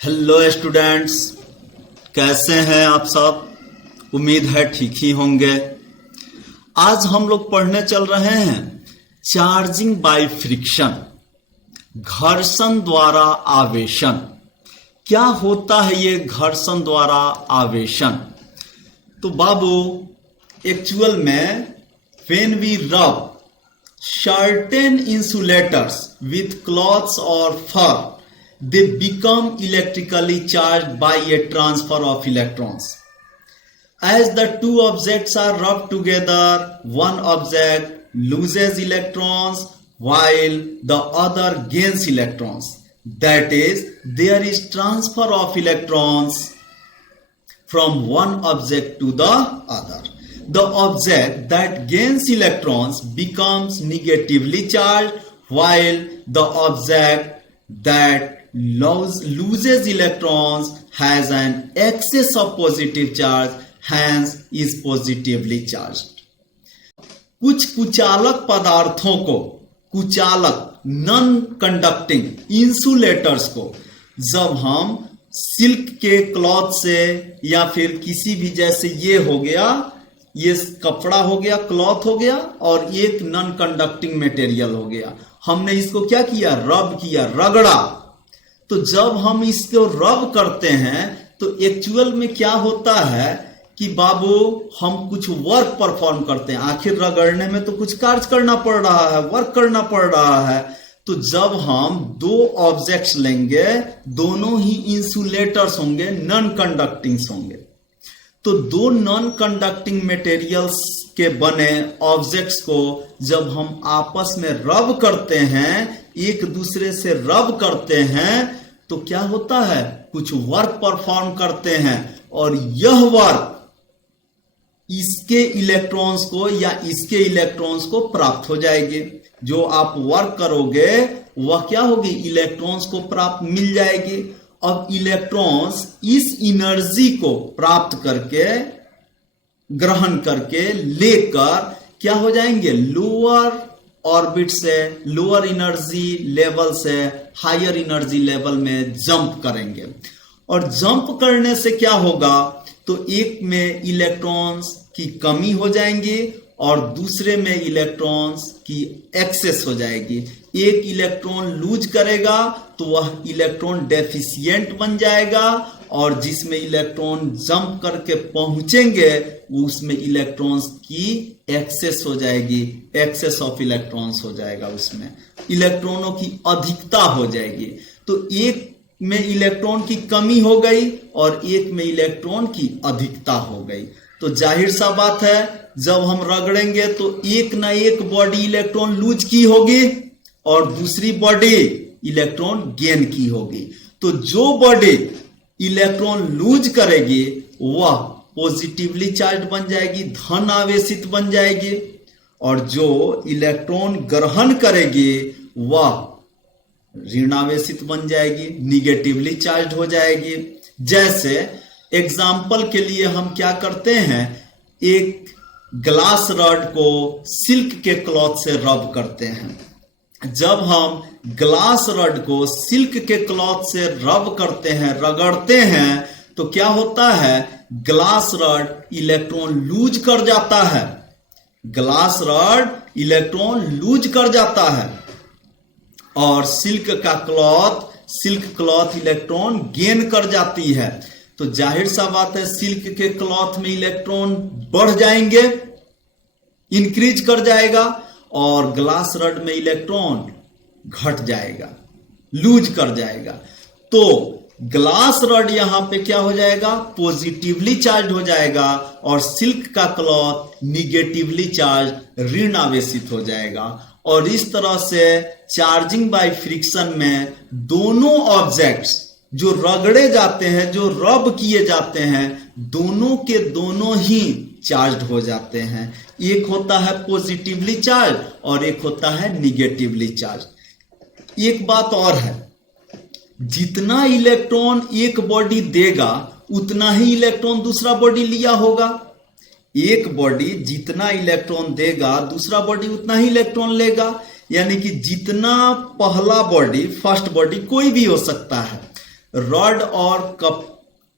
Hello students, कैसे हैं आप सब। उम्मीद है ठीक ही होंगे। आज हम लोग पढ़ने चल रहे हैं चार्जिंग बाय फ्रिक्शन, घर्षण द्वारा आवेशन। क्या होता है ये घर्षण द्वारा आवेशन? तो बाबू, एक्चुअल में व्हेन वी रब certain insulators with cloths or fur, they become electrically charged by a transfer of electrons. As the two objects are rubbed together, one object loses electrons while the other gains electrons. That is, there is transfer of electrons from one object to the other. The object that gains electrons becomes negatively charged, while the object that loses electrons has an excess of positive charge, hence is positively charged. कुछ कुचालक पदार्थों को, कुचालक non conducting insulators को, जब हम silk के cloth से या फिर किसी भी, जैसे ये हो गया, ये कपड़ा हो गया, क्लॉथ हो गया, और एक नॉन कंडक्टिंग मटेरियल हो गया, हमने इसको क्या किया, रब किया, रगड़ा। तो जब हम इसको रब करते हैं तो एक्चुअल में क्या होता है कि बाबू, हम कुछ वर्क परफॉर्म करते हैं। आखिर रगड़ने में तो कुछ कार्य करना पड़ रहा है, वर्क करना पड़ रहा है। तो जब हम दो ऑब्जेक्ट्स लेंगे, दोनों ही इंसुलेटर्स होंगे, नॉन कंडक्टिंग्स होंगे। तो दो नॉन कंडक्टिंग मटेरियल्स के बने ऑब्जेक्ट्स को जब हम आपस में रब करते हैं, एक दूसरे से रब करते हैं, तो क्या होता है, कुछ वर्क परफॉर्म करते हैं, और यह वर्क इसके इलेक्ट्रॉन्स को या इसके इलेक्ट्रॉन्स को प्राप्त हो जाएगी। जो आप वर्क करोगे वह क्या होगी, इलेक्ट्रॉन्स को प्राप्त मिल जाएगी। अब इलेक्ट्रॉन्स इस एनर्जी को प्राप्त करके, ग्रहण करके, लेकर क्या हो जाएंगे, लोअर ऑर्बिट से, लोअर एनर्जी लेवल से हायर एनर्जी लेवल में जंप करेंगे। और जंप करने से क्या होगा, तो एक में इलेक्ट्रॉन्स की कमी हो जाएंगी और दूसरे में इलेक्ट्रॉन्स की एक्सेस हो जाएगी। एक इलेक्ट्रॉन लूज करेगा तो वह इलेक्ट्रॉन डेफिशिएंट बन जाएगा, और जिसमें इलेक्ट्रॉन जंप करके पहुंचेंगे उसमें इलेक्ट्रॉन्स की एक्सेस हो जाएगी, एक्सेस ऑफ इलेक्ट्रॉन्स हो जाएगा, उसमें इलेक्ट्रॉनों की अधिकता हो जाएगी। तो एक में इलेक्ट्रॉन की कमी हो गई और एक में इलेक्ट्रॉन की अधिकता हो गई। तो जाहिर सा बात है, जब हम रगड़ेंगे तो एक ना एक बॉडी इलेक्ट्रॉन लूज की होगी और दूसरी बॉडी इलेक्ट्रॉन गेन की होगी। तो जो बॉडी इलेक्ट्रॉन लूज करेगी वह पॉजिटिवली चार्ज बन जाएगी, धन आवेशित बन जाएगी, और जो इलेक्ट्रॉन ग्रहण करेगी वह ऋणावेशित बन जाएगी, निगेटिवली चार्ज हो जाएगी। जैसे एग्जाम्पल के लिए हम क्या करते हैं, एक ग्लास रॉड को सिल्क के क्लॉथ से रब करते हैं। जब हम ग्लास रॉड को सिल्क के क्लॉथ से रब करते हैं, रगड़ते हैं, तो क्या होता है, ग्लास रॉड इलेक्ट्रॉन लूज कर जाता है, ग्लास रॉड इलेक्ट्रॉन लूज कर जाता है, और सिल्क क्लॉथ इलेक्ट्रॉन गेन कर जाती है। तो जाहिर सा बात है, सिल्क के क्लॉथ में इलेक्ट्रॉन बढ़ जाएंगे, इंक्रीज कर जाएगा, और ग्लास रॉड में इलेक्ट्रॉन घट जाएगा, लूज कर जाएगा। तो ग्लास रॉड यहां पे क्या हो जाएगा, पॉजिटिवली चार्ज हो जाएगा, और सिल्क का क्लॉथ निगेटिवली चार्ज, ऋण आवेशित हो जाएगा। और इस तरह से चार्जिंग बाय फ्रिक्शन में दोनों ऑब्जेक्ट्स जो रगड़े जाते हैं, जो रब किए जाते हैं, दोनों के दोनों ही चार्ज हो जाते हैं। एक होता है पॉजिटिवली चार्ज और एक होता है निगेटिवली चार्ज। एक बात और है, जितना इलेक्ट्रॉन एक बॉडी देगा उतना ही इलेक्ट्रॉन दूसरा बॉडी लिया होगा। एक बॉडी जितना इलेक्ट्रॉन देगा दूसरा बॉडी उतना ही इलेक्ट्रॉन लेगा। यानी कि जितना पहला बॉडी, फर्स्ट बॉडी कोई भी हो सकता है, रॉड और कप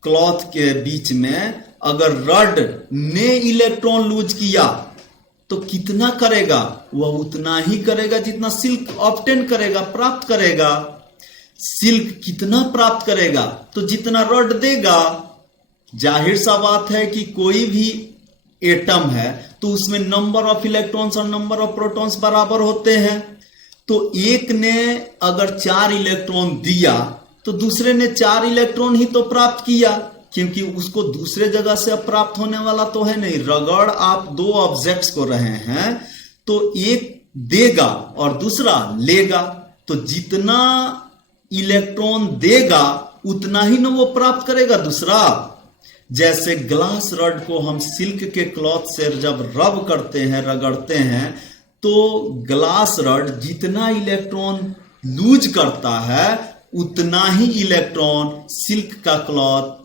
क्लॉथ के बीच में अगर रॉड ने इलेक्ट्रॉन लूज किया तो कितना करेगा? वह उतना ही करेगा जितना सिल्क ऑब्टेन करेगा, प्राप्त करेगा। सिल्क कितना प्राप्त करेगा? तो जितना रॉड देगा। जाहिर सा बात है कि कोई भी एटम है तो उसमें नंबर ऑफ इलेक्ट्रॉन्स और नंबर ऑफ प्रोटॉन्स बराबर होते हैं। तो एक ने अगर 4 इलेक्ट्रॉन दिया तो दूसरे ने 4 इलेक्ट्रॉन ही तो प्राप्त किया, क्योंकि उसको दूसरे जगह से अब प्राप्त होने वाला तो है नहीं। रगड़ आप 2 ऑब्जेक्ट्स को रहे हैं तो एक देगा और दूसरा लेगा, तो जितना इलेक्ट्रॉन देगा उतना ही ना वो प्राप्त करेगा दूसरा। जैसे ग्लास रॉड को हम सिल्क के क्लॉथ से जब रब करते हैं, रगड़ते हैं, तो ग्लास रॉड जितना इलेक्ट्रॉन लूज करता है उतना ही इलेक्ट्रॉन सिल्क का क्लॉथ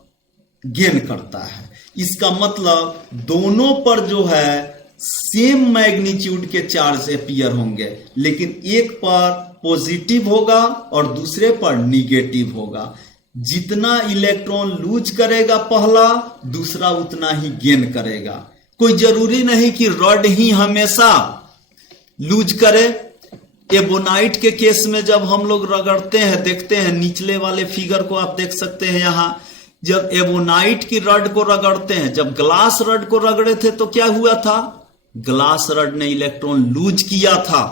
गेन करता है। इसका मतलब दोनों पर जो है सेम मैग्नीट्यूड के चार्ज अपीयर होंगे, लेकिन एक पर पॉजिटिव होगा और दूसरे पर निगेटिव होगा। जितना इलेक्ट्रॉन लूज करेगा पहला, दूसरा उतना ही गेन करेगा। कोई जरूरी नहीं कि रॉड ही हमेशा लूज करे। एबोनाइट के केस में जब हम लोग रगड़ते हैं, देखते हैं निचले वाले फिगर को आप देख सकते हैं यहां, जब एबोनाइट की रॉड को रगड़ते हैं, जब ग्लास रॉड को रगड़े थे तो क्या हुआ था? ग्लास रॉड ने इलेक्ट्रॉन लूज किया था।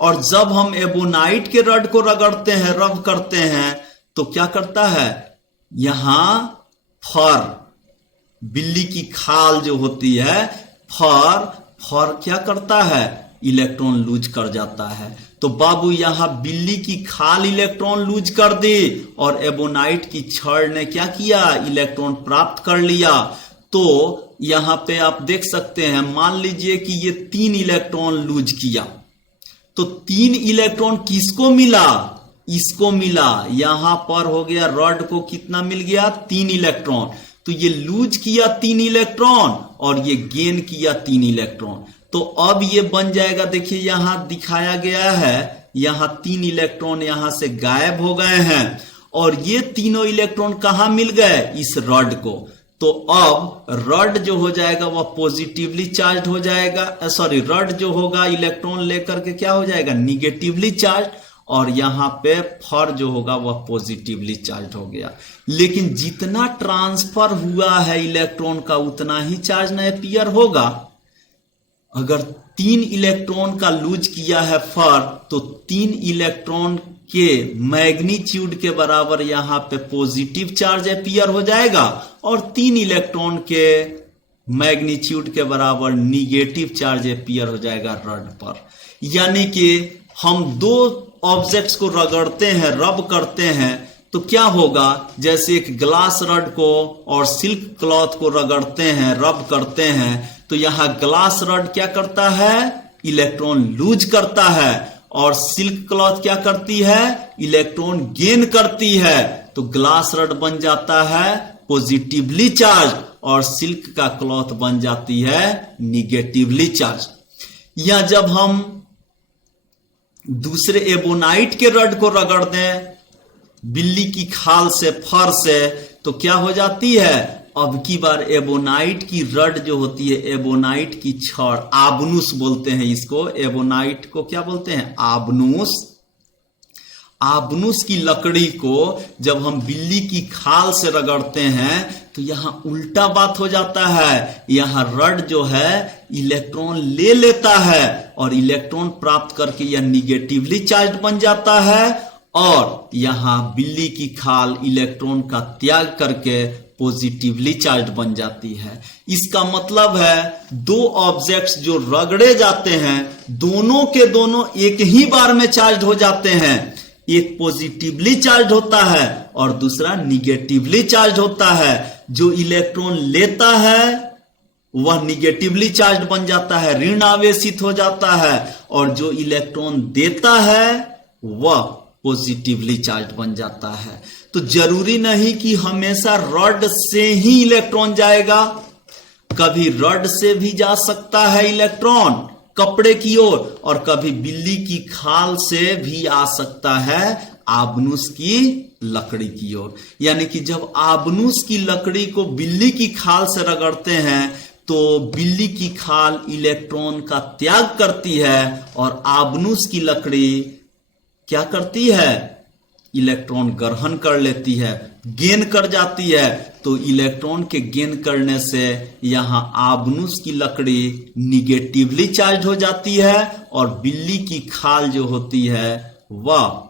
और जब हम एबोनाइट के रॉड को रगड़ते हैं, रब करते हैं, तो क्या करता है? यहां फर, बिल्ली की खाल जो होती है, फर क्या करता है? इलेक्ट्रॉन लूज कर जाता है। तो बाबू यहां बिल्ली की खाल इलेक्ट्रॉन लूज कर दी और एबोनाइट की छड़ ने क्या किया? इलेक्ट्रॉन प्राप्त कर लिया। तो यहां पे आप देख सकते हैं, मान लीजिए कि ये 3 इलेक्ट्रॉन लूज किया, तो 3 इलेक्ट्रॉन किसको मिला? इसको मिला। यहां पर हो गया रॉड को कितना मिल गया? 3 इलेक्ट्रॉन। तो ये लूज किया 3 इलेक्ट्रॉन और ये गेन किया 3 इलेक्ट्रॉन। तो अब ये बन जाएगा, देखिए यहां दिखाया गया है, यहां 3 इलेक्ट्रॉन यहां से गायब हो गए हैं और ये तीनों इलेक्ट्रॉन कहां मिल गए? इस रॉड को। तो अब रॉड जो हो जाएगा वह पॉजिटिवली चार्ज हो जाएगा, सॉरी, रॉड जो होगा इलेक्ट्रॉन लेकर के क्या हो जाएगा? Negatively charge. और यहां पे फर जो होगा वह पॉजिटिवली चार्ज हो गया। लेकिन जितना ट्रांसफर हुआ है इलेक्ट्रॉन का उतना ही चार्ज न अपीयर होगा। अगर 3 इलेक्ट्रॉन का लूज किया है फर, तो 3 इलेक्ट्रॉन के मैग्नीट्यूड के बराबर यहां पे पॉजिटिव चार्ज अपीयर हो जाएगा और 3 इलेक्ट्रॉन के मैग्नीट्यूड के बराबर निगेटिव चार्ज अपीयर हो जाएगा रॉड पर। यानी कि हम 2 ऑब्जेक्ट्स को रगड़ते हैं, रब करते हैं, तो क्या होगा? जैसे एक ग्लास रॉड को और सिल्क क्लॉथ को रगड़ते हैं, रब करते हैं, तो यहां ग्लास रॉड क्या करता है? इलेक्ट्रॉन लूज करता है और सिल्क क्लॉथ क्या करती है? इलेक्ट्रॉन गेन करती है। तो ग्लास रॉड बन जाता है पॉजिटिवली चार्ज और सिल्क का क्लॉथ बन जाती है निगेटिवली चार्ज। या जब हम दूसरे एबोनाइट के रॉड को रगड़ दें बिल्ली की खाल से, फर से, तो क्या हो जाती है? अब की बार एबोनाइट की रॉड जो होती है, एबोनाइट की छड़, आबनूस बोलते हैं इसको, एबोनाइट को क्या बोलते हैं? आबनूस। आबनूस की लकड़ी को जब हम बिल्ली की खाल से रगड़ते हैं तो यहां उल्टा बात हो जाता है। यहां रॉड जो है इलेक्ट्रॉन ले लेता है और इलेक्ट्रॉन प्राप्त करके यह निगेटिवली चार्ज बन जाता है और यहां बिल्ली की खाल इलेक्ट्रॉन का त्याग करके पॉजिटिवली चार्ज बन जाती है। इसका मतलब है 2 ऑब्जेक्ट्स जो रगड़े जाते हैं, दोनों के दोनों एक ही बार में चार्ज हो जाते हैं। एक पॉजिटिवली चार्ज होता है और दूसरा निगेटिवली चार्ज होता है। जो इलेक्ट्रॉन लेता है वह निगेटिवली चार्ज बन जाता है, ऋण आवेशित हो जाता है, और जो इलेक्ट्रॉन देता है वह पॉजिटिवली चार्ज बन जाता है। तो जरूरी नहीं कि हमेशा रॉड से ही इलेक्ट्रॉन जाएगा, कभी रॉड से भी जा सकता है इलेक्ट्रॉन कपड़े की ओर और कभी बिल्ली की खाल से भी आ सकता है आबनूस की लकड़ी की ओर। यानी कि जब आबनूस की लकड़ी को बिल्ली की खाल से रगड़ते हैं तो बिल्ली की खाल इलेक्ट्रॉन का त्याग करती है और आबनूस की लकड़ी क्या करती है, इलेक्ट्रॉन ग्रहण कर लेती है, गेन कर जाती है। तो इलेक्ट्रॉन के गेन करने से यहां आबनूस की लकड़ी निगेटिवली चार्ज हो जाती है और बिल्ली की खाल जो होती है वह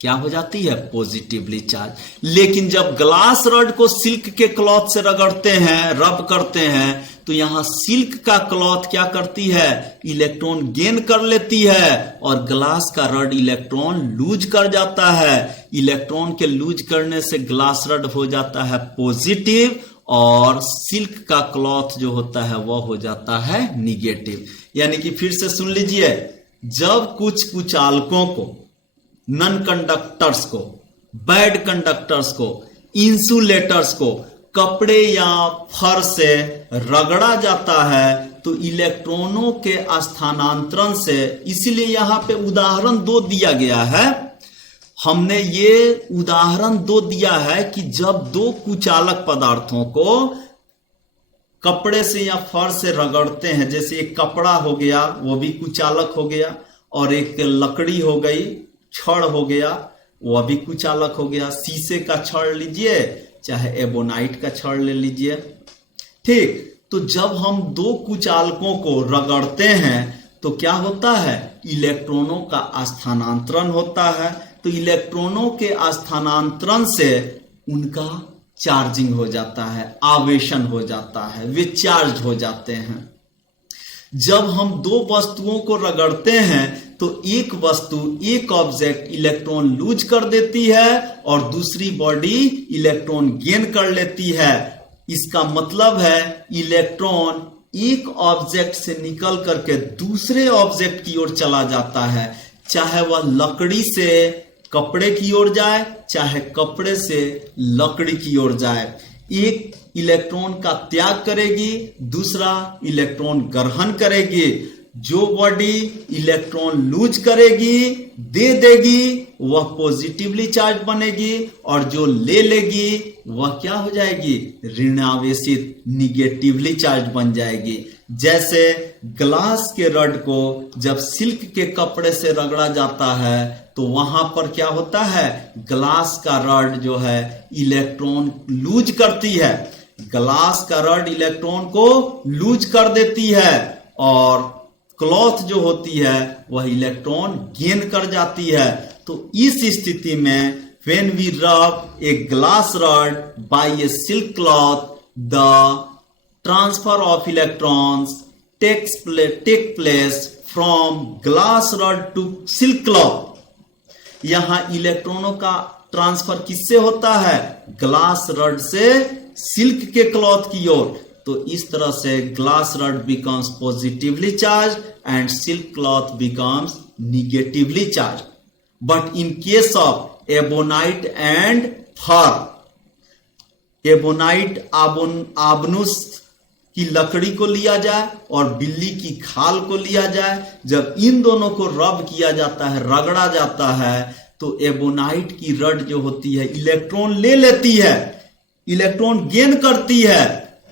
क्या हो जाती है, पॉजिटिवली चार्ज। लेकिन जब ग्लास रॉड को सिल्क के क्लॉथ से रगड़ते हैं, रब करते हैं, तो यहां सिल्क का क्लॉथ क्या करती है, इलेक्ट्रॉन गेन कर लेती है और ग्लास का रॉड इलेक्ट्रॉन लूज कर जाता है। इलेक्ट्रॉन के लूज करने से ग्लास रॉड हो जाता है पॉजिटिव और सिल्क का क्लॉथ जो होता है वह हो जाता है निगेटिव। यानी कि फिर से सुन लीजिए, जब कुछ कुचालकों को, नन कंडक्टर्स को, बैड कंडक्टर्स को, इंसुलेटर्स को कपड़े या फर से रगड़ा जाता है तो इलेक्ट्रॉनों के स्थानांतरण से, इसलिए यहां पे उदाहरण 2 दिया गया है। हमने ये उदाहरण 2 दिया है कि जब 2 कुचालक पदार्थों को कपड़े से या फर से रगड़ते हैं, जैसे एक कपड़ा हो गया वो भी कुचालक हो गया और एक लकड़ी हो गई, छड़ हो गया वह भी कुचालक हो गया। शीशे का छड़ लीजिए चाहे एबोनाइट का छड़ ले लीजिए, ठीक। तो जब हम 2 कुचालकों को रगड़ते हैं तो क्या होता है, इलेक्ट्रॉनों का स्थानांतरण होता है। तो इलेक्ट्रॉनों के स्थानांतरण से उनका चार्जिंग हो जाता है, आवेशन हो जाता है, वे चार्ज हो जाते हैं। जब हम 2 वस्तुओं को रगड़ते हैं तो एक वस्तु, एक ऑब्जेक्ट इलेक्ट्रॉन लूज कर देती है और दूसरी बॉडी इलेक्ट्रॉन गेन कर लेती है। इसका मतलब है इलेक्ट्रॉन एक ऑब्जेक्ट से निकल करके दूसरे ऑब्जेक्ट की ओर चला जाता है, चाहे वह लकड़ी से कपड़े की ओर जाए चाहे कपड़े से लकड़ी की ओर जाए। एक इलेक्ट्रॉन का त्याग करेगी, दूसरा इलेक्ट्रॉन ग्रहण करेगी। जो बॉडी इलेक्ट्रॉन लूज करेगी, दे देगी, वह पॉजिटिवली चार्ज बनेगी और जो ले लेगी वह क्या हो जाएगी, ऋणावेशित, निगेटिवली चार्ज बन जाएगी। जैसे ग्लास के रड को जब सिल्क के कपड़े से रगड़ा जाता है तो वहां पर क्या होता है, ग्लास का रड जो है इलेक्ट्रॉन लूज करती है, ग्लास का रड इलेक्ट्रॉन को लूज कर देती है और क्लॉथ जो होती है वह इलेक्ट्रॉन गेन कर जाती है। तो इस स्थिति में when we rub a glass rod by a silk cloth, the transfer of electrons take place from glass rod to silk cloth। यहां इलेक्ट्रॉनों का ट्रांसफर किससे होता है, ग्लास रड से सिल्क के क्लॉथ की ओर। तो इस तरह से glass rod becomes positively charged and silk cloth becomes negatively charged. But in case of ebonite and fur, ebonite आबनूस की लकड़ी को लिया जाए और बिल्ली की खाल को लिया जाए, जब इन दोनों को रब किया जाता है, रगड़ा जाता है, तो एबोनाइट की रड जो होती है इलेक्ट्रॉन ले लेती है, इलेक्ट्रॉन गेन करती है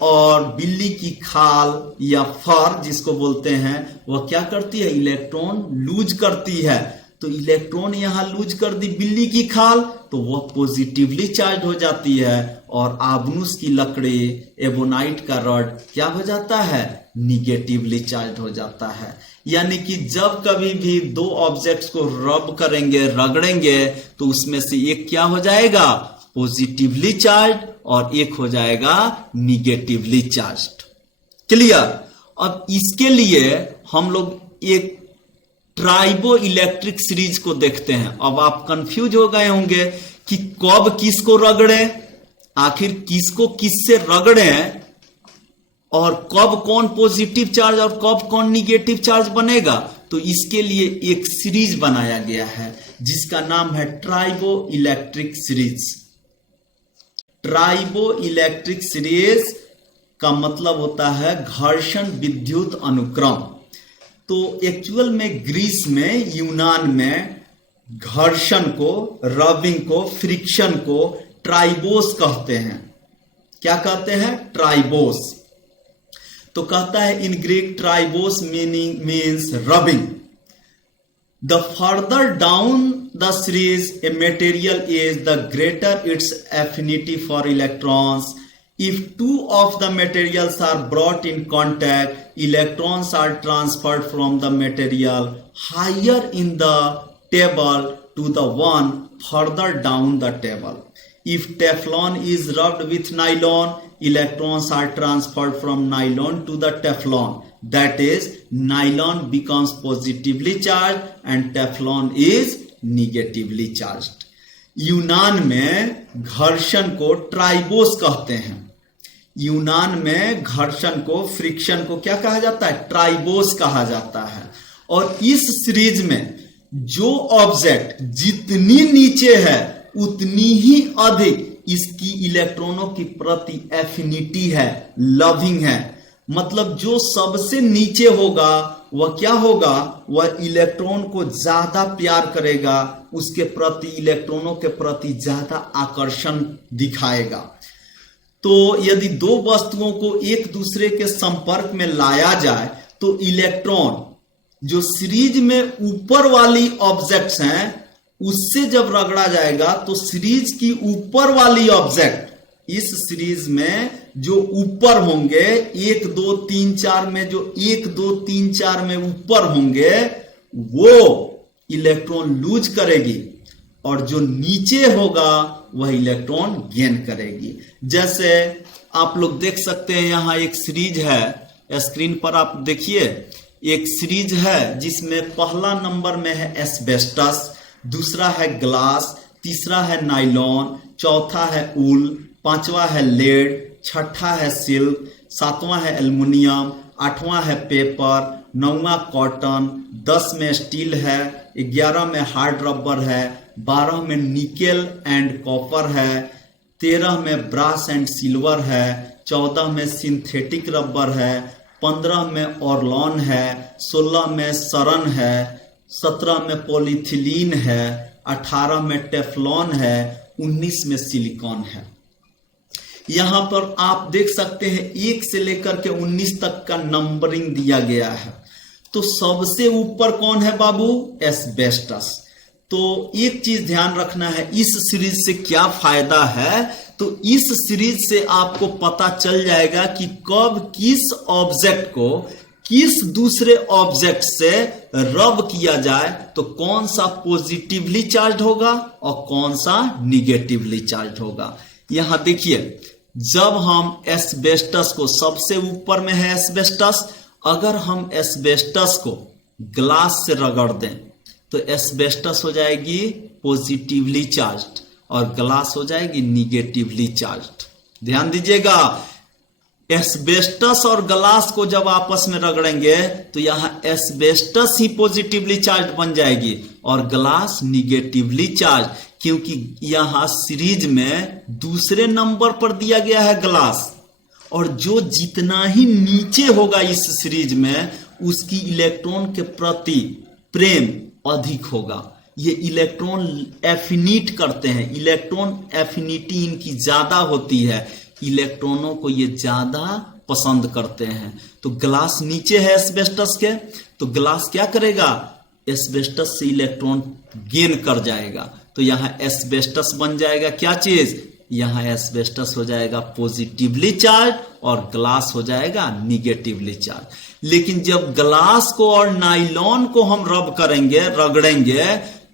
और बिल्ली की खाल या फर जिसको बोलते हैं वह क्या करती है, इलेक्ट्रॉन लूज करती है। तो इलेक्ट्रॉन यहां लूज कर दी बिल्ली की खाल तो वह पॉजिटिवली चार्ज हो जाती है और आबनूस की लकड़ी, एबोनाइट का रॉड क्या हो जाता है, निगेटिवली चार्ज हो जाता है। यानी कि जब कभी भी 2 ऑब्जेक्ट्स को रब करेंगे, रगड़ेंगे, तो उसमें से एक क्या हो जाएगा, पॉजिटिवली चार्ज और एक हो जाएगा निगेटिवली चार्ज्ड। क्लियर। अब इसके लिए हम लोग एक ट्राइबो इलेक्ट्रिक सीरीज को देखते हैं। अब आप कंफ्यूज हो गए होंगे कि कब किसको रगड़े, आखिर किसको किससे रगड़े और कब कौन पॉजिटिव चार्ज और कब कौन निगेटिव चार्ज बनेगा। तो इसके लिए एक सीरीज बनाया गया है जिसका नाम है tribo electric series. Tribo electric series का मतलब होता है घर्षण विद्युत अनुक्रम। तो एक्चुअल में ग्रीस में, यूनान में घर्षण को, रबिंग को, फ्रिक्शन को ट्राइबोस कहते हैं। क्या कहते हैं? ट्राइबोस। तो कहता है in Greek tribos meaning means rubbing. The further down the series a material is, the greater its affinity for electrons. If two of the materials are brought in contact, electrons are transferred from the material higher in the table to the one further down the table. If Teflon is rubbed with nylon, electrons are transferred from nylon to the Teflon. That is, nylon becomes positively charged and Teflon is negatively charged. यूनान में घर्षण को ट्राइबोस कहते हैं। यूनान में घर्षण को, फ्रिक्शन को क्या कहा जाता है? ट्राइबोस कहा जाता है। और इस सीरीज में जो ऑब्जेक्ट जितनी नीचे है उतनी ही अधिक इसकी इलेक्ट्रॉनों की प्रति एफिनिटी है, लविंग है। मतलब जो सबसे नीचे होगा वह क्या होगा? वह इलेक्ट्रॉन को ज्यादा प्यार करेगा, उसके प्रति, इलेक्ट्रॉनों के प्रति ज्यादा आकर्षण दिखाएगा। तो यदि दो वस्तुओं को एक दूसरे के संपर्क में लाया जाए तो इलेक्ट्रॉन जो सीरीज में ऊपर वाली ऑब्जेक्ट्स हैं उससे जब रगड़ा जाएगा तो सीरीज की ऊपर वाली ऑब्जेक्ट, इस सीरीज में जो ऊपर होंगे 1 2 3 4 में, जो 1 2 3 4 में ऊपर होंगे वो इलेक्ट्रॉन लूज करेगी और जो नीचे होगा वह इलेक्ट्रॉन गेन करेगी। जैसे आप लोग देख सकते हैं यहां एक सीरीज है, स्क्रीन पर आप देखिए, एक सीरीज है जिसमें पहला नंबर में है एस्बेस्टस, दूसरा है ग्लास, तीसरा है नाइलॉन, चौथा है वूल, पांचवा है लेड, छठा है सिल्क, सातवां है एल्युमिनियम, आठवां है पेपर, नौवां कॉटन, 10 में स्टील है, 11 में हार्ड रबर है, 12 में निकेल एंड कॉपर है, 13 में ब्रास एंड सिल्वर है, 14 में सिंथेटिक रबर है, 15 में ऑर्लॉन है, 16 में सरन है, 17 में पॉलीथिलीन है, 18 में टेफ्लॉन है, 19 में सिलिकॉन है। यहां पर आप देख सकते हैं 1 से लेकर के 19 तक का नंबरिंग दिया गया है। तो सबसे ऊपर कौन है बाबू? एस्बेस्टस। तो एक चीज ध्यान रखना है, इस सीरीज से क्या फायदा है? तो इस सीरीज से आपको पता चल जाएगा कि कब किस ऑब्जेक्ट को किस दूसरे ऑब्जेक्ट से रब किया जाए तो कौन सा पॉजिटिवली चार्ज होगा और कौन सा निगेटिवली चार्ज होगा। यहां देखिए, जब हम एस्बेस्टस को, सबसे ऊपर में है एस्बेस्टस, अगर हम एस्बेस्टस को ग्लास से रगड़ दें तो एस्बेस्टस हो जाएगी पॉजिटिवली चार्ज्ड और ग्लास हो जाएगी निगेटिवली चार्ज्ड। ध्यान दीजिएगा, एस्बेस्टस और ग्लास को जब आपस में रगड़ेंगे तो यहां एस्बेस्टस ही पॉजिटिवली चार्ज बन जाएगी और ग्लास निगेटिवली चार्ज, क्योंकि यहां सीरीज में दूसरे नंबर पर दिया गया है ग्लास, और जो जितना ही नीचे होगा इस सीरीज में उसकी इलेक्ट्रॉन के प्रति प्रेम अधिक होगा। ये इलेक्ट्रॉन एफिनिट करते हैं, इलेक्ट्रॉन एफिनिटी इनकी ज्यादा होती है, इलेक्ट्रॉनों को ये ज्यादा पसंद करते हैं। तो ग्लास नीचे है एस्बेस्टस के, तो ग्लास क्या करेगा? एस्बेस्टस से इलेक्ट्रॉन गेन कर जाएगा। तो यहां एस्बेस्टस बन जाएगा क्या चीज? यहां एस्बेस्टस हो जाएगा पॉजिटिवली चार्ज और ग्लास हो जाएगा निगेटिवली चार्ज। लेकिन जब ग्लास को और नाइलॉन को हम रब करेंगे, रगड़ेंगे,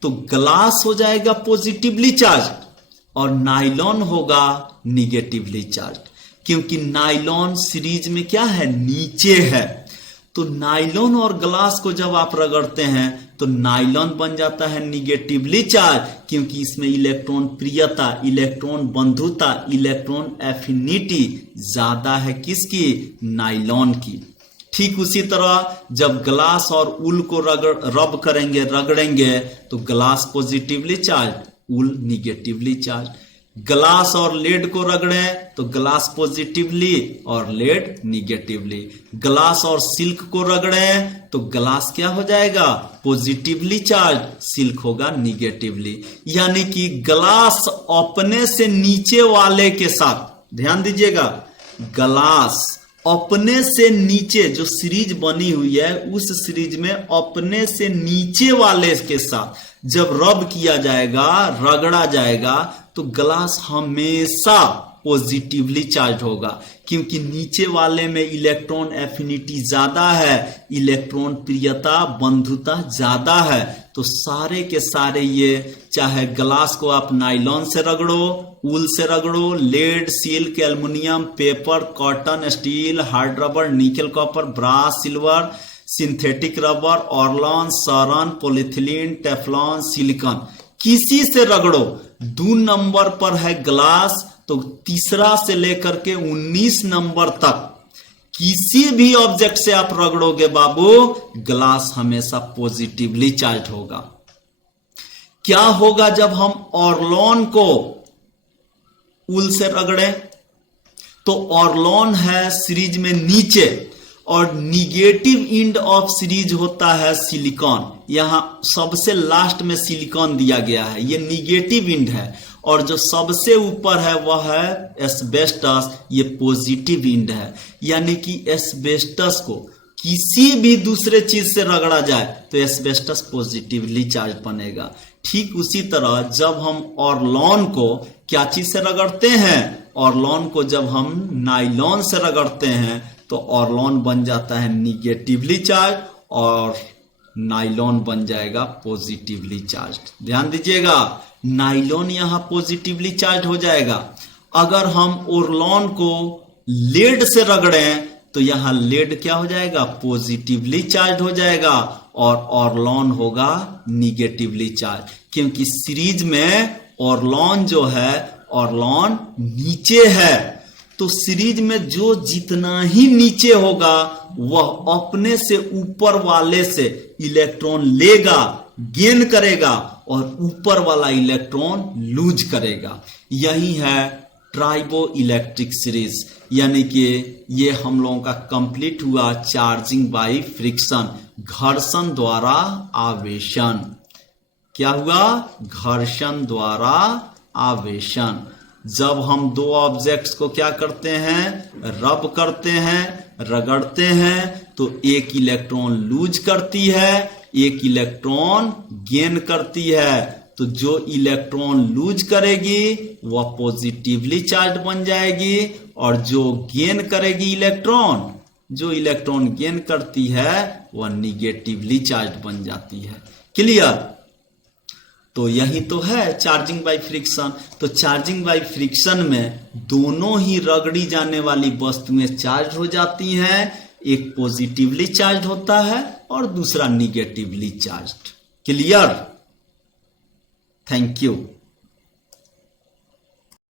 तो ग्लास हो जाएगा पॉजिटिवली चार्ज और नाइलॉन होगा निगेटिवली चार्ज, क्योंकि नाइलॉन सीरीज में क्या है? नीचे है। तो नाइलॉन और ग्लास को जब आप रगड़ते हैं तो नाइलॉन बन जाता है निगेटिवली चार्ज, क्योंकि इसमें इलेक्ट्रॉन प्रियता, इलेक्ट्रॉन बंधुता, इलेक्ट्रॉन एफिनिटी ज्यादा है किसकी? नाइलॉन की। ठीक उसी तरह जब ग्लास और वूल को रब करेंगे, रगड़ेंगे, तो ग्लास पॉजिटिवली चार्ज, वूल निगेटिवली चार्ज। ग्लास और लेड को रगड़ें तो ग्लास पॉजिटिवली और लेड निगेटिवली, ग्लास और सिल्क को रगड़ें तो ग्लास क्या हो जाएगा, पॉजिटिवली चार्ज, सिल्क होगा निगेटिवली। यानी कि ग्लास अपने से नीचे वाले के साथ, ध्यान दीजिएगा, ग्लास अपने से नीचे जो सीरीज बनी हुई है उस सीरीज में अपने से नीचे वाले के साथ जब रब किया जाएगा, रगड़ा जाएगा, तो ग्लास हमेशा पॉजिटिवली चार्ज होगा, क्योंकि नीचे वाले में इलेक्ट्रॉन एफिनिटी ज्यादा है, इलेक्ट्रॉन प्रियता बंधुता ज्यादा है। तो सारे के सारे ये, चाहे ग्लास को आप नायलॉन से रगड़ो, वूल से रगड़ो, lead, silk, aluminium, paper, cotton, steel, hard rubber, nickel copper, brass, silver, synthetic rubber, Orlon, Saran, polyethylene, Teflon, silicon, किसी से रगड़ो, 2 नंबर पर है ग्लास, तो तीसरा से लेकर के 19 नंबर तक किसी भी ऑब्जेक्ट से आप रगड़ोगे बाबू, ग्लास हमेशा पॉजिटिवली चार्ज होगा। क्या होगा जब हम ऑर्लॉन को वूल से रगड़ें, तो ऑर्लॉन है सीरीज में नीचे और निगेटिव इंड ऑफ सीरीज होता है सिलिकॉन। यहां सबसे लास्ट में सिलिकॉन दिया गया है, ये निगेटिव इंड है, और जो सबसे ऊपर है वह है एस्बेस्टस, ये पॉजिटिव इंड है। यानी कि एस्बेस्टस को किसी भी दूसरे चीज से रगड़ा जाए तो एस्बेस्टस पॉजिटिवली चार्ज बनेगा। ठीक उसी तरह जब हम ऑर्लॉन को क्या चीज से रगड़ते हैं, ऑर्लॉन को जब हम नायलॉन से रगड़ते हैं तो ऑर्लॉन बन जाता है निगेटिवली चार्ज और नायलॉन बन जाएगा पॉजिटिवली चार्ज। ध्यान दीजिएगा, नायलॉन यहां पॉजिटिवली चार्ज हो जाएगा। अगर हम ऑर्लॉन को लेड से रगड़ें तो यहां लेड क्या हो जाएगा, पॉजिटिवली चार्ज हो जाएगा और ऑर्लॉन होगा निगेटिवली चार्ज, क्योंकि सीरीज में ऑर्लॉन जो है, ऑर्लॉन नीचे है। तो सीरीज में जो जितना ही नीचे होगा वह अपने से ऊपर वाले से इलेक्ट्रॉन लेगा, गेन करेगा, और ऊपर वाला इलेक्ट्रॉन लूज करेगा। यही है ट्राइबो इलेक्ट्रिक सीरीज। यानी कि ये हम लोगों का कंप्लीट हुआ चार्जिंग बाय फ्रिक्शन, घर्षण द्वारा आवेशन। क्या हुआ, घर्षण द्वारा आवेशन। जब हम 2 ऑब्जेक्ट्स को क्या करते हैं, रब करते हैं, रगड़ते हैं, तो एक इलेक्ट्रॉन लूज करती है, एक इलेक्ट्रॉन गेन करती है। तो जो इलेक्ट्रॉन लूज करेगी वह पॉजिटिवली चार्ज बन जाएगी, और जो गेन करेगी इलेक्ट्रॉन, जो इलेक्ट्रॉन गेन करती है वह निगेटिवली चार्ज बन जाती है। क्लियर? तो यही तो है चार्जिंग बाय फ्रिक्शन। तो चार्जिंग बाय फ्रिक्शन में दोनों ही रगड़ी जाने वाली वस्तुएं चार्ज हो जाती हैं, एक पॉजिटिवली चार्ज होता है और दूसरा negatively charge. Clear? Thank you.